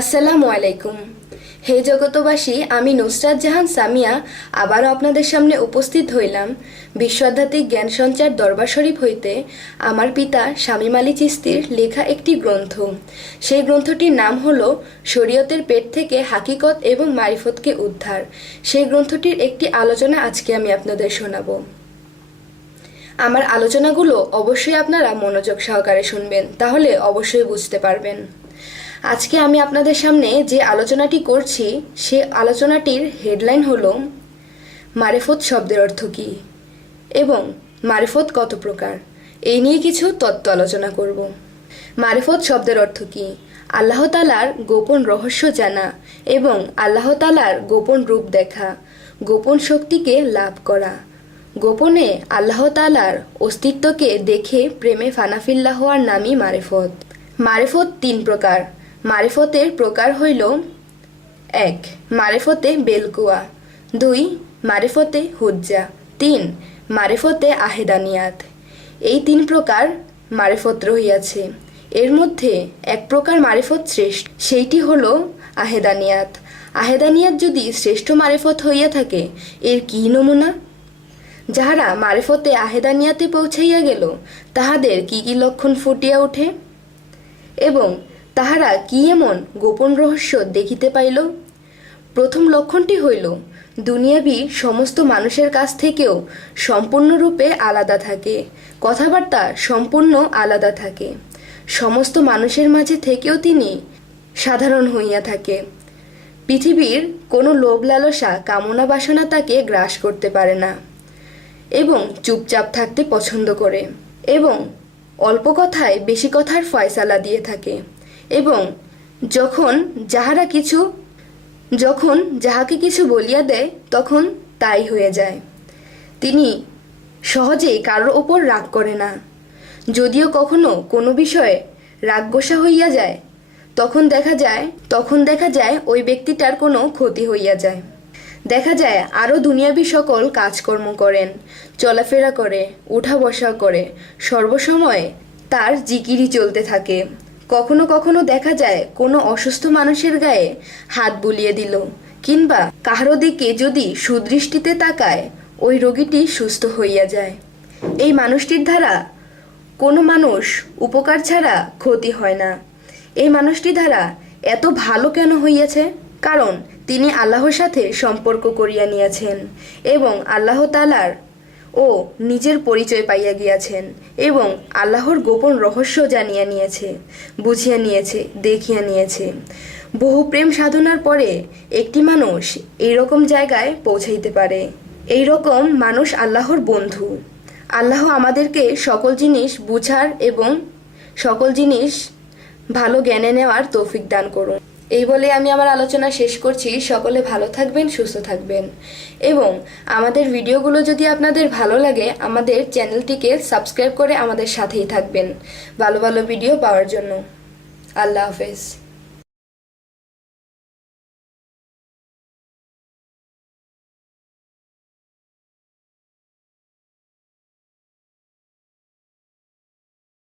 আসসালামু আলাইকুম। হে জগতবাসী, আমি নুসরাত জাহান সামিয়া, আবারও আপনাদের সামনে উপস্থিত হইলাম বিশ্বআধ্যাত্মিক জ্ঞান সঞ্চার দরবার শরীফ হইতে আমার পিতা শামীম আলী চিস্তির লেখা একটি গ্রন্থ। সেই গ্রন্থটির নাম হল শরীয়তের পেট থেকে হাকিকত এবং মারিফতকে উদ্ধার। সেই গ্রন্থটির একটি আলোচনা আজকে আমি আপনাদের শোনাব। আমার আলোচনাগুলো অবশ্যই আপনারা মনোযোগ সহকারে শুনবেন, তাহলে অবশ্যই বুঝতে পারবেন। আজকে আমি আপনাদের সামনে যে আলোচনাটি করছি, সে আলোচনাটির হেডলাইন হলো, মারেফত শব্দের অর্থ কী? এবং মারেফত কত প্রকার? এই নিয়ে কিছু তত্ত্ব আলোচনা করব। মারেফত শব্দের অর্থ কী? আল্লাহ তালার গোপন রহস্য জানা এবং আল্লাহ তালার গোপন রূপ দেখা, গোপন শক্তিকে লাভ করা। গোপনে আল্লাহ তালার অস্তিত্বকে দেখে প্রেমে ফানাফিল্লাহ হওয়ার নামই মারেফত। মারেফত তিন প্রকার। মারেফতের প্রকার হইল এক, মারেফতে বেলকুয়া। দুই, মারেফতে হুজ্জা। তিন, মারেফতে আহেদানিয়াত। এই তিন প্রকার মারেফত রহিয়াছে। এর মধ্যে এক প্রকার মারেফত শ্রেষ্ঠ, সেইটি হল আহেদানিয়াত। আহেদানিয়াত যদি শ্রেষ্ঠ মারেফত হইয়া থাকে, এর কি নমুনা? যাহারা মারেফতে আহেদানিয়াতে পৌঁছাইয়া গেল, তাহাদের কি কি লক্ষণ ফুটিয়া ওঠে? এবং তাহারা কি এমন গোপন রহস্য দেখিতে পাইল? প্রথম লক্ষণটি হইল, দুনিয়াবি সমস্ত মানুষের কাছ থেকেও সম্পূর্ণরূপে আলাদা থাকে, কথাবার্তা সম্পূর্ণ আলাদা থাকে। সমস্ত মানুষের মাঝে থেকেও তিনি সাধারণ হইয়া থাকে। পৃথিবীর কোনো লোভ লালসা, কামনা বাসনা তাকে গ্রাস করতে পারে না এবং চুপচাপ থাকতে পছন্দ করে এবং অল্প কথায় বেশি কথার ফয়সালা দিয়ে থাকে। এবং যখন যাহারা কিছু, যখন যাহাকে কিছু বলিয়া দেয়, তখন তাই হয়ে যায়। তিনি সহজেই কারোর ওপর রাগ করে না। যদিও কখনো কোনো বিষয়ে রাগ গোসা হইয়া যায়, তখন দেখা যায়, তখন দেখা যায় ওই ব্যক্তিটার কোনো ক্ষতি হইয়া যায়। দেখা যায় আরও দুনিয়াবি সকল কাজকর্ম করেন, চলাফেরা করে উঠা বসা করে, সর্বসময় তার জিকিরি চলতে থাকে। কখনো কখনো দেখা যায় কোনো অসুস্থ মানুষের গায়ে হাত বুলিয়ে দিল, কিংবা কাহারো দিকে যদি সুদৃষ্টিতে তাকায়, ওই রোগীটি সুস্থ হইয়া যায়। এই মানুষটির দ্বারা কোনো মানুষ উপকার ছাড়া ক্ষতি হয় না। এই মানুষটি দ্বারা এত ভালো কেন হইয়াছে? কারণ তিনি আল্লাহর সাথে সম্পর্ক করিয়া নিয়েছেন এবং আল্লাহ তালার ও নিজের পরিচয় পাইয়া গিয়াছেন এবং আল্লাহর গোপন রহস্য জানিয়া নিয়েছে, বুঝিয়া নিয়েছে, দেখিয়া নিয়েছে। বহু প্রেম সাধনার পরে একটি মানুষ এইরকম জায়গায় পৌঁছাইতে পারে। এই রকম মানুষ আল্লাহর বন্ধু। আল্লাহ আমাদেরকে সকল জিনিস বুঝার এবং সকল জিনিস ভালো জ্ঞানে নেওয়ার তৌফিক দান করুন। এই বলে আমি আমার আলোচনা শেষ করছি। সকলে ভালো থাকবেন, সুস্থ থাকবেন। এবং আমাদের ভিডিওগুলো যদি আপনাদের ভালো লাগে, আমাদের চ্যানেলটিকে সাবস্ক্রাইব করে আমাদের সাথেই থাকবেন। ভালো ভালো ভিডিও পাওয়ার জন্য। আল্লাহ হাফেজ।